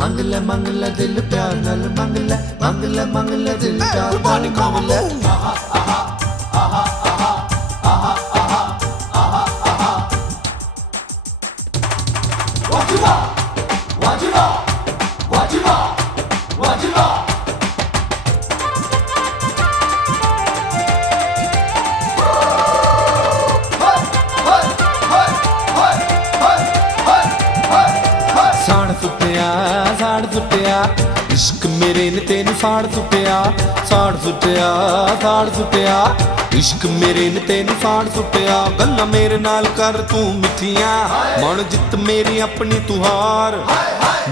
मंगला मंगला दिल प्यार नाल मंगला मंगला मंगला दिल प्यार नाल मंगला आहा आहा आहा आहा आहा आहा आहा आहा वाजिबा वाजिबा वाजिबा वाजिबा साड़ सुटिया इश्क मेरे ने तेन साड़ सुटिया साड़ सुटिया साड़ सुटिया इश्क मेरे ने तेन साड़ सुटिया गल्लां मेरे नाल कर तू मिठियां मन जित मेरी अपनी तुहार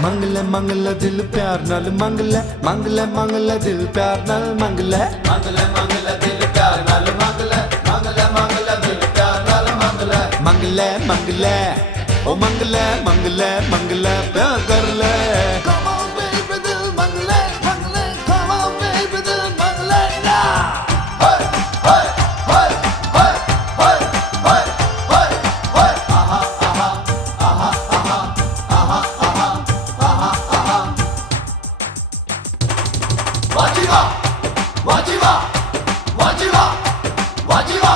मंगला मंगला दिल प्यार नाल मंगला मंगला मंगला दिल प्यार नाल मंगला मंगला मंगला दिल प्यार नाल मंगला मंगला मंगला दिल प्यार नाल मंगला मंगला मंगला ओ मंगला मंगला मंगला प्यार कर ले come on baby दिल Mangla Mangla come on baby दिल मंगला ना हाय हाय हाय हाय हाय हाय हाय हाय आहा आहा आहा आहा आहा आहा आहा आहा वाजिबा वाजिबा वाजिबा वाजिबा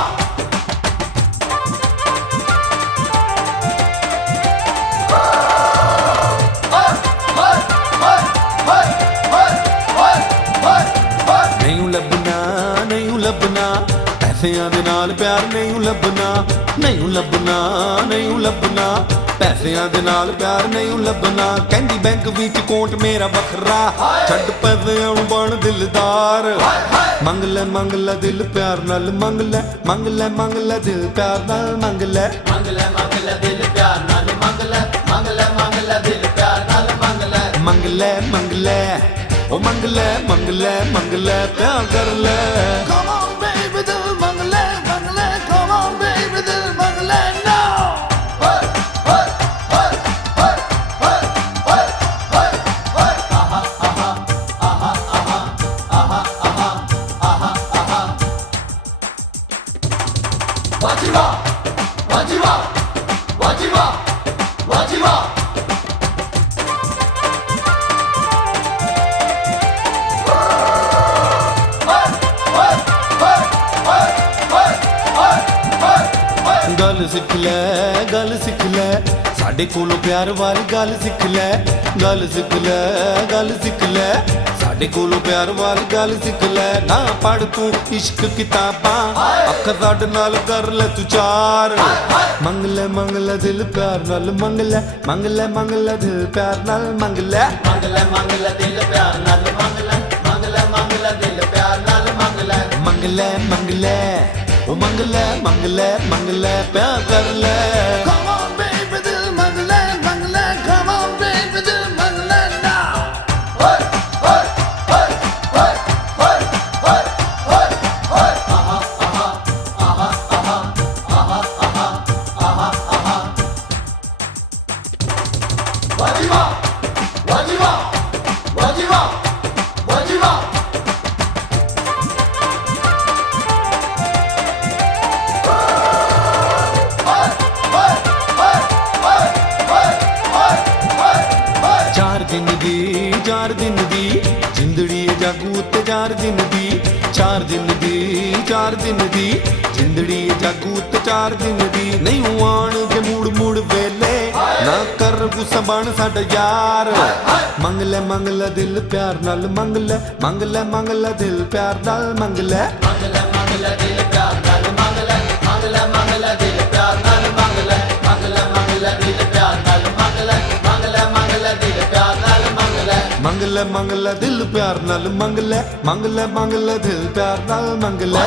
ਲੱਭਣਾ ਪੈਸਿਆਂ ਦੇ ਨਾਲ ਪਿਆਰ ਨਹੀਂ ਲੱਭਣਾ ਨਹੀਂ ਲੱਭਣਾ ਨਹੀਂ ਲੱਭਣਾ ਪੈਸਿਆਂ ਦੇ ਨਾਲ ਪਿਆਰ ਨਹੀਂ ਲੱਭਣਾ ਕਹਿੰਦੀ ਬੈਂਕ ਵਿੱਚ ਅਕਾਊਂਟ ਮੇਰਾ ਵੱਖਰਾ ਛੱਡ ਪੈਸਿਆਂ ਨੂੰ ਬਣ ਦਿਲਦਾਰ ਮੰਗਲਾ ਮੰਗਲਾ ਦਿਲ ਪਿਆਰ ਨਾਲ ਮੰਗਲਾ ਮੰਗਲਾ ਮੰਗਲਾ ਦਿਲ ਪਿਆਰ ਨਾਲ ਮੰਗਲਾ ਮੰਗਲਾ ਮੰਗਲਾ ਦਿਲ ਪਿਆਰ ਨਾਲ ਮੰਗਲਾ ਮੰਗਲਾ ਮੰਗਲਾ ਦਿਲ ਪਿਆਰ ਨਾਲ ਮੰਗਲਾ ਮੰਗਲਾ ਮੰਗਲਾ ओ मंगला मंगला मंगला प्यार कर ले come on baby दिल Mangla Mangla come on baby दिल Mangla now hey hey hey hey hey hey hey hey aha aha aha aha aha aha aha aha wajiba wajiba wajiba wajiba गल सिख ले साडे कोलों प्यार वाली गल सिख ले गल सिख ले गल सिख ले साडे कोलों प्यार वाली गल सिख ले ना पढ़ तू इश्क किताबां अख साडे नाल कर ले तू चार मंगला मंगला दिल प्यार नाल मंगला मंगला मंगला दिल प्यार नाल मंगला मंगला मंगला दिल प्यार नाल मंगला मंगला मंगला दिल प्यार नाल मंगला मंगला मंगला ओ मंगला मंगला मंगला प्यार कर ले come on baby दिल Mangla Mangla come on baby दिल Mangla now hey hey hey hey hey hey hey hey aha aha aha aha aha aha aha aha wajiba wajiba wajiba wajiba चार दिन दी जिंदड़ी जागू ते चार दिन दी चार दिन दी चार दिन दी जिंदड़ी जागू ते चार दिन दी नहीं आण के मुड़ मुड़ वेले ना कर गुस्सा बन साडा यार मंगला मंगला दिल प्यार नाल मंगला मंगला मंगला दिल प्यार नाल मंगला मंगला मंगला दिल प्यार नाल मंगला मंगला मंगला दिल प्यार नाल मंगला मंगला मंगला दिल प्यार नाल मंगला मंगला मंगला दिल प्यार नाल मंगला मंगला मंगला दिल प्यार नाल मंगला मंगला मंगला दिल प्यार नाल मंगला